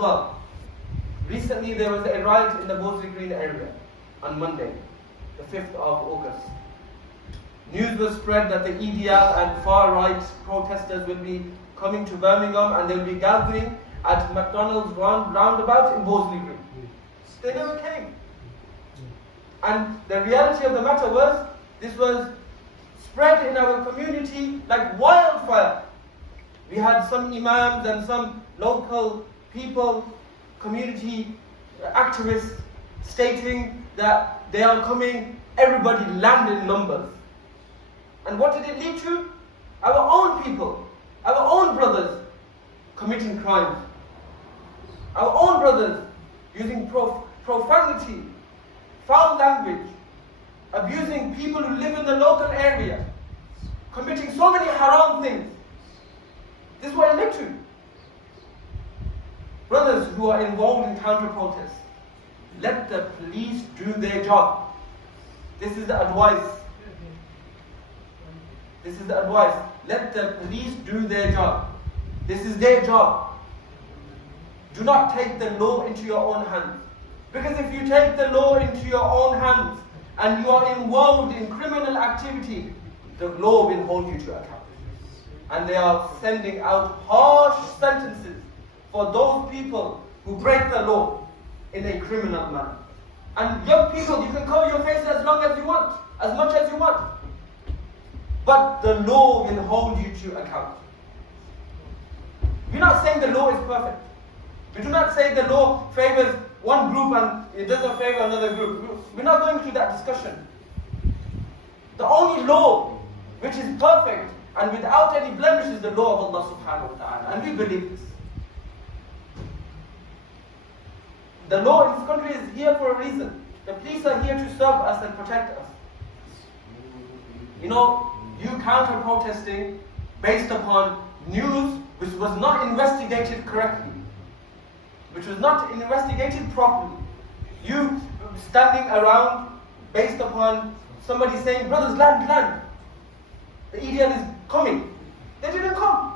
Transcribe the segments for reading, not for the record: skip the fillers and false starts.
well. Recently there was a riot in the Mosley Green area on Monday, the 5th of August. News was spread that the EDL and far-right protesters will be coming to Birmingham and they'll be gathering at McDonald's roundabout in Mosley Green. They never came. And the reality of the matter was, this was spread in our community like wildfire. We had some imams and some local people, community activists stating that they are coming, everybody landed in numbers. And what did it lead to? Our own people, our own brothers committing crimes. Our own brothers using profanity, foul language, abusing people who live in the local area, committing so many haram things. This is what it led to. Brothers who are involved in counter-protests, let the police do their job. This is the advice. This is the advice. Let the police do their job. This is their job. Do not take the law into your own hands. Because if you take the law into your own hands and you are involved in criminal activity, the law will hold you to account. And they are sending out harsh sentences for those people who break the law in a criminal manner. And young people, you can cover your face as long as you want, as much as you want. But the law will hold you to account. We're not saying the law is perfect. We do not say the law favors one group and it doesn't favor another group. We're not going through that discussion. The only law which is perfect and without any blemish is the law of Allah subhanahu wa ta'ala. And we believe this. The law in this country is here for a reason. The police are here to serve us and protect us. You know, you counter-protesting based upon news which was not investigated correctly, which was not investigated properly. You standing around based upon somebody saying, brothers, land. The EDL is coming. They didn't come.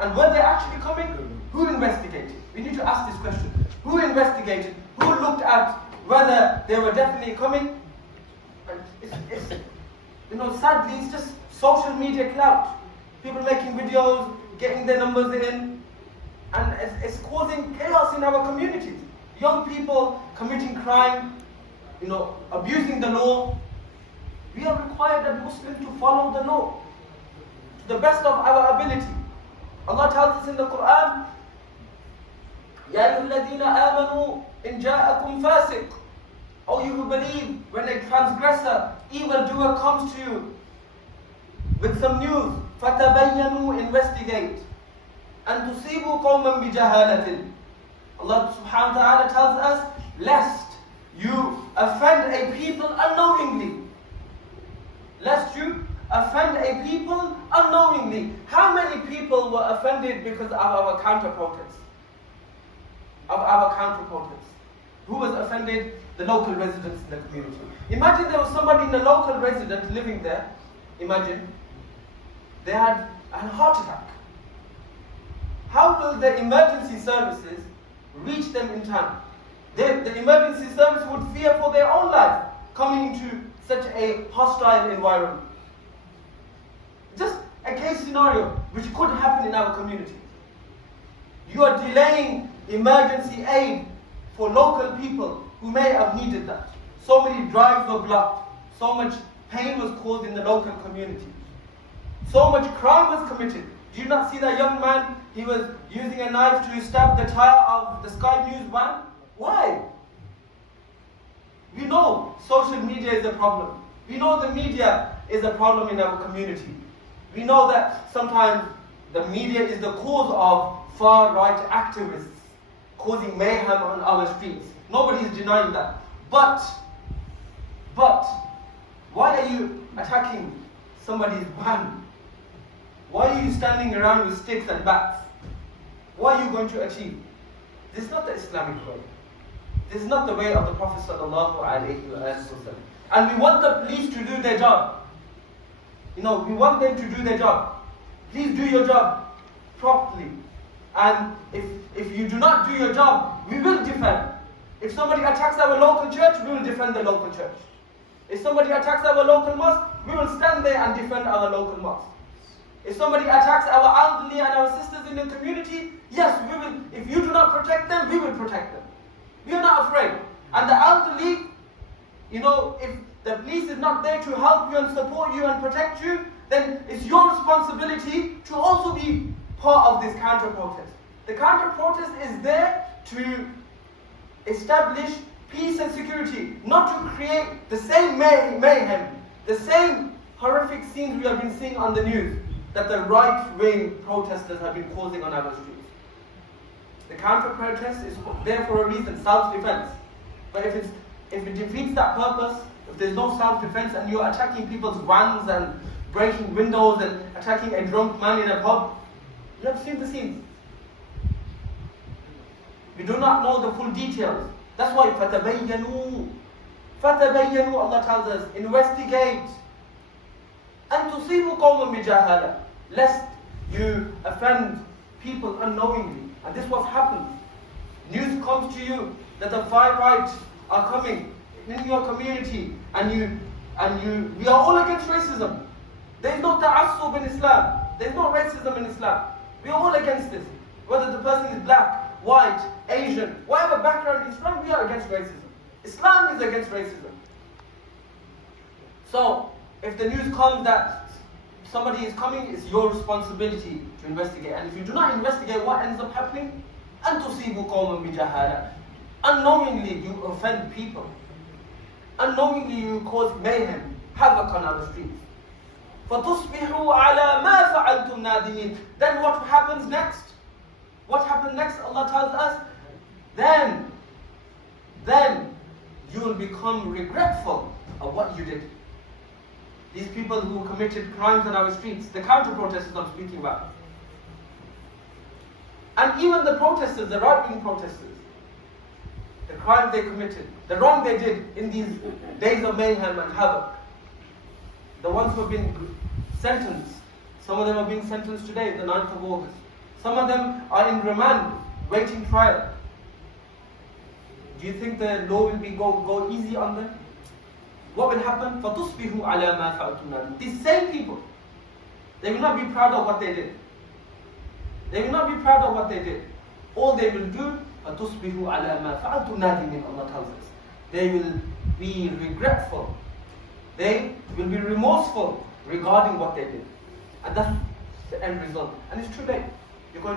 And were they actually coming? Who investigated? We need to ask this question. Who investigated? Who looked at whether they were definitely coming? And it's sadly, it's just social media clout. People making videos, getting their numbers in, and it's causing chaos in our communities. Young people committing crime, abusing the law. We are required as Muslims to follow the law to the best of our ability. Allah tells us in the Quran, Ya ayyuhalladhina amanu in ja'akum fasiq. O you who believe, when a transgressor, evildoer comes to you with some news, fatabayyanu, investigate. And tusibu qawman bijahalatin. Allah subhanahu wa ta'ala tells us, lest you offend a people unknowingly. Lest you offend a people unknowingly. How many people were offended because of our counter-protests? Who was offended? The local residents in the community. Imagine there was somebody in the local resident living there. Imagine. They had a heart attack. How will the emergency services reach them in time? The emergency service would fear for their own life coming into such a hostile environment. Just a case scenario which could happen in our community. You are delaying emergency aid for local people who may have needed that. So many drives were blocked. So much pain was caused in the local community. So much crime was committed. Did you not see that young man? He was using a knife to stab the tire of the Sky News van. Why? We know social media is a problem. We know the media is a problem in our community. We know that sometimes the media is the cause of far-right activists causing mayhem on our streets. Nobody is denying that. But, why are you attacking somebody's van? Why are you standing around with sticks and bats? What are you going to achieve? This is not the Islamic way. This is not the way of the Prophet ﷺ. And we want the police to do their job. We want them to do their job. Please do your job properly. And if you do not do your job, we will defend. If somebody attacks our local church, we will defend the local church. If somebody attacks our local mosque, we will stand there and defend our local mosque. If somebody attacks our elderly and our sisters in the community, yes, we will. If you do not protect them, we will protect them. We are not afraid. And the elderly, if the police is not there to help you and support you and protect you, then it's your responsibility to also be part of this counter-protest. The counter-protest is there to establish peace and security, not to create the same mayhem, the same horrific scenes we have been seeing on the news that the right-wing protesters have been causing on our streets. The counter-protest is there for a reason, self-defense. But if it defeats that purpose, if there's no self-defense and you're attacking people's vans and breaking windows and attacking a drunk man in a pub, you have seen the scenes. We do not know the full details. That's why فَتَبَيَّنُوا Allah tells us, investigate. أَن تُصِيبُوا قَوْمًا بِجَهَالَةٍ, lest you offend people unknowingly. And this is what happens. News comes to you that the far right are coming in your community, and we are all against racism. There is no ta'assub in Islam. There is no racism in Islam. We are all against this. Whether the person is black, white, Asian, whatever background he's from, we are against racism. Islam is against racism. So, if the news comes that somebody is coming, it's your responsibility to investigate. And if you do not investigate, what ends up happening? أَن تُصِيبُوا قَوْمًا بِجَهَالَةٍ. Unknowingly, you offend people. Unknowingly, you cause mayhem, havoc on our streets. فَتُصْبِحُوا عَلَى مَا فَعَلْتُمْ نَادِمِينَ. Then what happens next? What happened next? Allah tells us, then you will become regretful of what you did. These people who committed crimes on our streets, the counter-protesters I'm speaking about. And even the protesters, the right-wing protesters, the crimes they committed, the wrong they did in these days of mayhem and havoc. The ones who have been sentenced, some of them are being sentenced today, the 9th of August. Some of them are in remand, waiting trial. Do you think the law will go easy on them? What will happen? فَتُصْبِحُوا عَلَى مَا فَعَلْتُمْ نَادِمِينَ. These same people, they will not be proud of what they did. They will not be proud of what they did. All they will do, فَتُصْبِحُوا عَلَى مَا فَعَلْتُمْ نَادِمِينَ, Allah tells us. They will be regretful. They will be remorseful regarding what they did. And that's the end result. And it's too late. You're going to